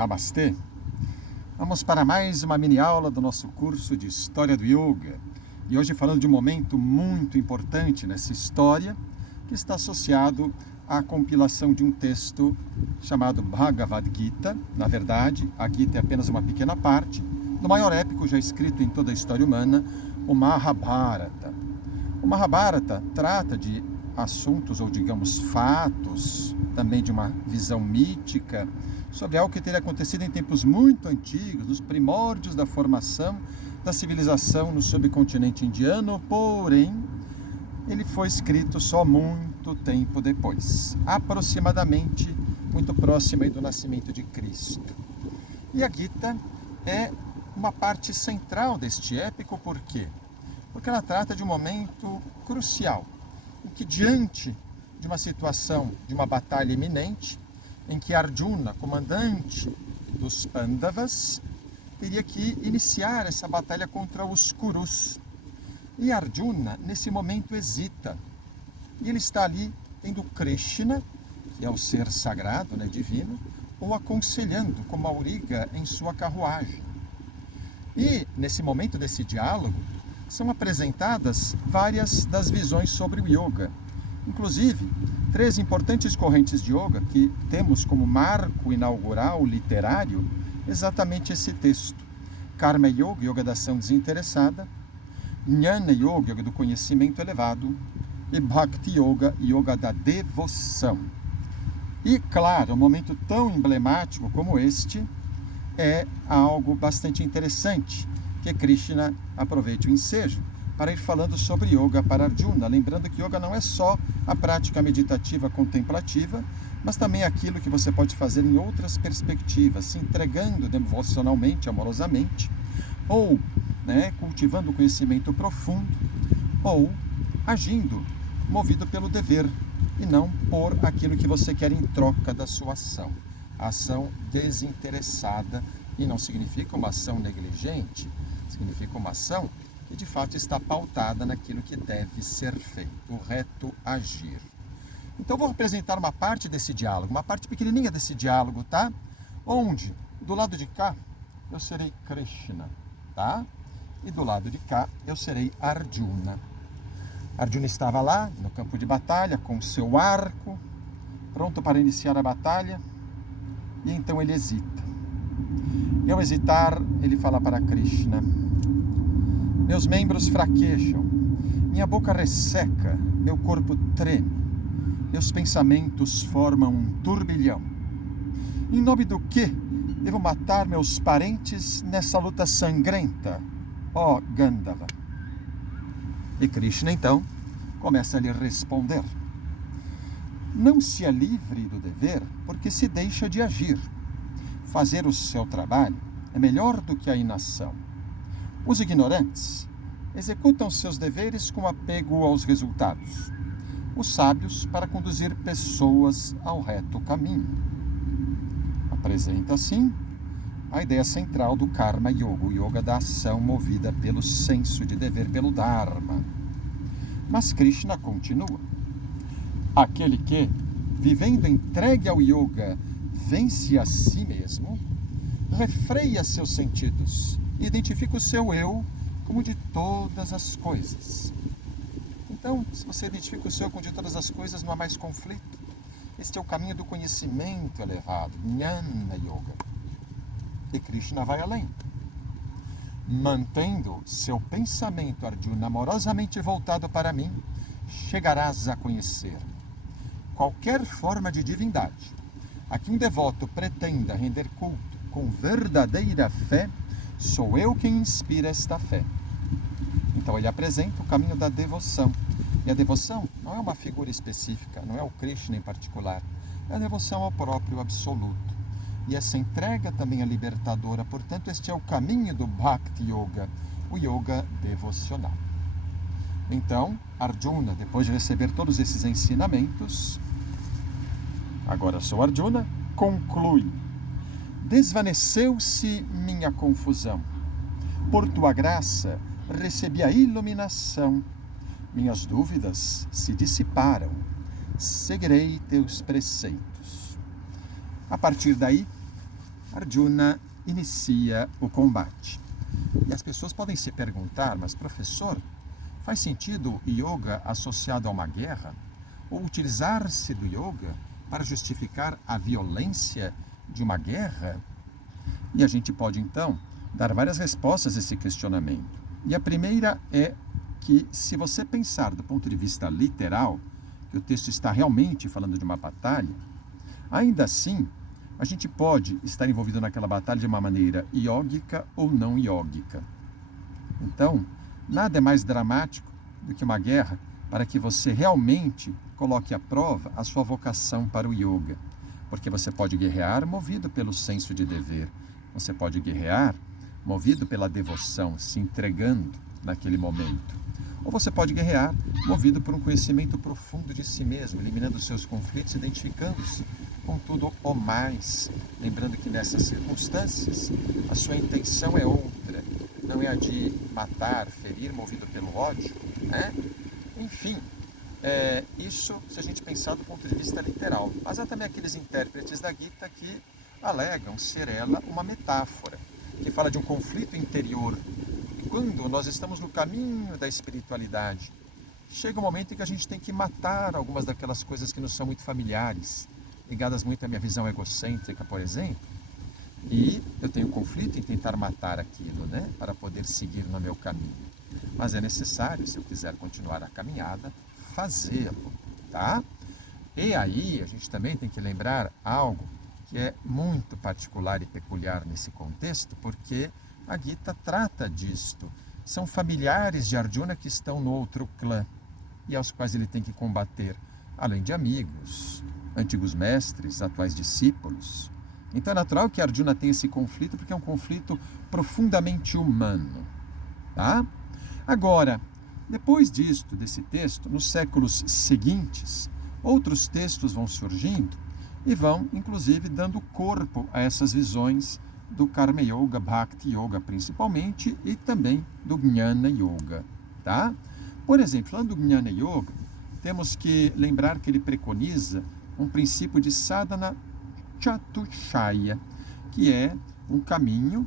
Namastê! Vamos para mais uma mini aula do nosso curso de História do Yoga. E hoje falando de um momento muito importante nessa história, que está associado à compilação de um texto chamado Bhagavad Gita. Na verdade, a Gita é apenas uma pequena parte do maior épico já escrito em toda a história humana, o Mahabharata. O Mahabharata trata de assuntos, ou digamos fatos, também de uma visão mítica, sobre algo que teria acontecido em tempos muito antigos, nos primórdios da formação da civilização no subcontinente indiano, porém, ele foi escrito só muito tempo depois, aproximadamente muito próximo aí do nascimento de Cristo. E a Gita é uma parte central deste épico, por quê? Porque ela trata de um momento crucial, em que diante de uma situação, de uma batalha iminente, em que Arjuna, comandante dos Pandavas, teria que iniciar essa batalha contra os Kurus. E Arjuna, nesse momento, hesita. E ele está ali tendo Krishna, que é o ser sagrado, divino, o aconselhando como auriga em sua carruagem. E, nesse momento desse diálogo, são apresentadas várias das visões sobre o yoga. Inclusive, 3 importantes correntes de yoga que temos como marco inaugural literário exatamente esse texto. Karma Yoga, yoga da ação desinteressada, Jnana Yoga, yoga do conhecimento elevado, e Bhakti Yoga, yoga da devoção. E, claro, um momento tão emblemático como este é algo bastante interessante, que Krishna aproveite o ensejo para ir falando sobre yoga para Arjuna, lembrando que yoga não é só a prática meditativa contemplativa, mas também aquilo que você pode fazer em outras perspectivas, se entregando devocionalmente, amorosamente, ou cultivando o conhecimento profundo, ou agindo movido pelo dever e não por aquilo que você quer em troca da sua ação. A ação desinteressada, e não significa uma ação negligente, significa uma ação que de fato está pautada naquilo que deve ser feito, o reto agir. Então vou apresentar uma parte desse diálogo, uma parte pequenininha desse diálogo, tá? Onde, do lado de cá, eu serei Krishna, tá? E do lado de cá, eu serei Arjuna. Arjuna estava lá, no campo de batalha, com seu arco, pronto para iniciar a batalha, e então ele hesita. E ao hesitar, ele fala para Krishna: meus membros fraquejam, minha boca resseca, meu corpo treme, meus pensamentos formam um turbilhão. Em nome do que devo matar meus parentes nessa luta sangrenta, ó Gandhava? E Krishna, então, começa a lhe responder: não se é livre do dever porque se deixa de agir. Fazer o seu trabalho é melhor do que a inação. Os ignorantes executam seus deveres com apego aos resultados. Os sábios para conduzir pessoas ao reto caminho. Apresenta, assim, a ideia central do Karma Yoga, o yoga da ação movida pelo senso de dever, pelo Dharma. Mas Krishna continua: aquele que, vivendo entregue ao yoga, vence a si mesmo, refreia seus sentidos, identifica o seu eu como de todas as coisas. Então, se você identifica o seu eu como de todas as coisas, não há mais conflito. Este é o caminho do conhecimento elevado, Jnana Yoga. E Krishna vai além. Mantendo seu pensamento, Arjuna, amorosamente voltado para mim, chegarás a conhecer qualquer forma de divindade a que um devoto pretenda render culto com verdadeira fé, sou eu quem inspira esta fé. Então ele apresenta o caminho da devoção. E a devoção não é uma figura específica, não é o Krishna em particular, é a devoção ao próprio absoluto. E essa entrega também é libertadora, portanto este é o caminho do Bhakti Yoga, o yoga devocional. Então, Arjuna, depois de receber todos esses ensinamentos, agora sou Arjuna, conclui: desvaneceu-se minha confusão. Por tua graça recebi a iluminação. Minhas dúvidas se dissiparam. Seguirei teus preceitos. A partir daí, Arjuna inicia o combate. E as pessoas podem se perguntar, mas professor, faz sentido o yoga associado a uma guerra? Ou utilizar-se do yoga para justificar a violência de uma guerra? E a gente pode então dar várias respostas a esse questionamento. E a primeira é que, se você pensar do ponto de vista literal, que o texto está realmente falando de uma batalha, ainda assim, a gente pode estar envolvido naquela batalha de uma maneira iógica ou não iógica. Então, nada é mais dramático do que uma guerra para que você realmente coloque à prova a sua vocação para o yoga. Porque você pode guerrear movido pelo senso de dever. Você pode guerrear movido pela devoção, se entregando naquele momento. Ou você pode guerrear movido por um conhecimento profundo de si mesmo, eliminando os seus conflitos, identificando-se com tudo o mais. Lembrando que nessas circunstâncias, a sua intenção é outra. Não é a de matar, ferir, movido pelo ódio, né? Enfim, isso se a gente pensar do ponto de vista literal. Mas há também aqueles intérpretes da Gita que alegam ser ela uma metáfora, que fala de um conflito interior. E quando nós estamos no caminho da espiritualidade, chega um momento em que a gente tem que matar algumas daquelas coisas que nos são muito familiares, ligadas muito à minha visão egocêntrica, por exemplo, e eu tenho conflito em tentar matar aquilo, né, para poder seguir no meu caminho. Mas é necessário, se eu quiser continuar a caminhada, fazê-lo, tá? E aí a gente também tem que lembrar algo que é muito particular e peculiar nesse contexto, porque a Gita trata disto. São familiares de Arjuna que estão no outro clã e aos quais ele tem que combater, além de amigos, antigos mestres, atuais discípulos. Então é natural que Arjuna tenha esse conflito, porque é um conflito profundamente humano, tá? Agora, depois disto, desse texto, nos séculos seguintes, outros textos vão surgindo e vão, inclusive, dando corpo a essas visões do Karma Yoga, Bhakti Yoga principalmente, e também do Jnana Yoga, tá? Por exemplo, falando do Jnana Yoga, temos que lembrar que ele preconiza um princípio de sadhana chatushaya, que é um caminho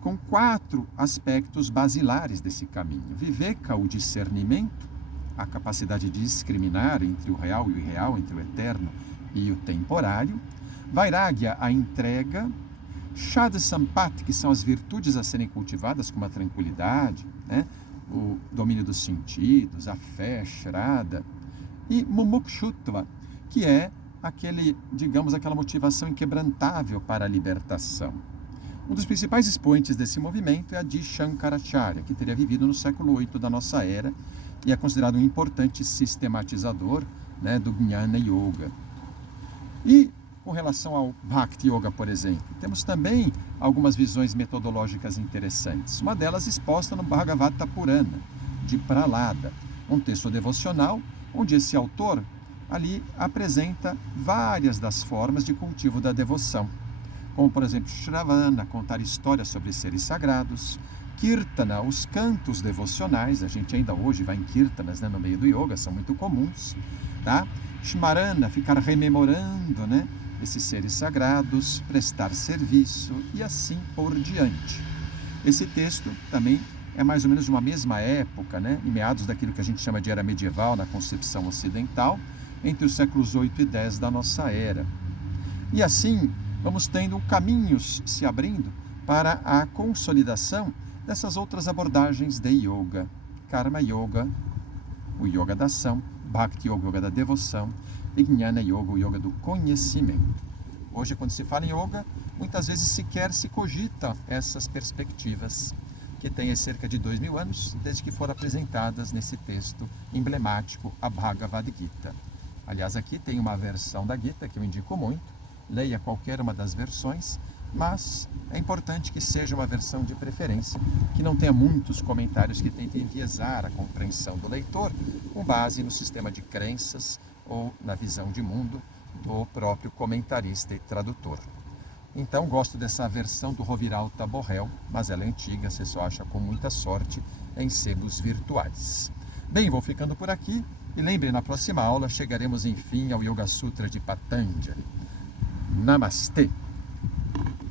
com 4 aspectos basilares desse caminho. Viveka, o discernimento, a capacidade de discriminar entre o real e o irreal, entre o eterno e o temporário. Vairagya, a entrega. Shada Sampat, que são as virtudes a serem cultivadas, como a tranquilidade, né? O domínio dos sentidos, a fé, Shraddha. E Mumukshutva, que é aquela motivação inquebrantável para a libertação. Um dos principais expoentes desse movimento é Adi Shankaracharya, que teria vivido no século VIII da nossa era e é considerado um importante sistematizador, né, do Jnana Yoga. E com relação ao Bhakti Yoga, por exemplo, temos também algumas visões metodológicas interessantes. Uma delas exposta no Bhagavata Purana, de Prahlada, um texto devocional onde esse autor ali apresenta várias das formas de cultivo da devoção, como, por exemplo, Shravana, contar histórias sobre seres sagrados, Kirtana, os cantos devocionais, a gente ainda hoje vai em Kirtanas, né, no meio do yoga, são muito comuns, tá? Smarana, ficar rememorando, né, esses seres sagrados, prestar serviço e assim por diante. Esse texto também é mais ou menos de uma mesma época, né, em meados daquilo que a gente chama de era medieval na concepção ocidental, entre os séculos 8 e 10 da nossa era. E assim, vamos tendo caminhos se abrindo para a consolidação dessas outras abordagens de yoga. Karma Yoga, o yoga da ação, Bhakti Yoga, o yoga da devoção, e Jnana Yoga, o yoga do conhecimento. Hoje, quando se fala em yoga, muitas vezes sequer se cogita essas perspectivas, que têm cerca de 2000 anos, desde que foram apresentadas nesse texto emblemático, a Bhagavad Gita. Aliás, aqui tem uma versão da Gita que eu indico muito, leia qualquer uma das versões, mas é importante que seja uma versão de preferência, que não tenha muitos comentários que tentem enviesar a compreensão do leitor com base no sistema de crenças ou na visão de mundo do próprio comentarista e tradutor. Então, gosto dessa versão do Roviralta Borrell, mas ela é antiga, você só acha com muita sorte em sebos virtuais. Bem, vou ficando por aqui e lembre, na próxima aula chegaremos enfim ao Yoga Sutra de Patanjali. Namastê!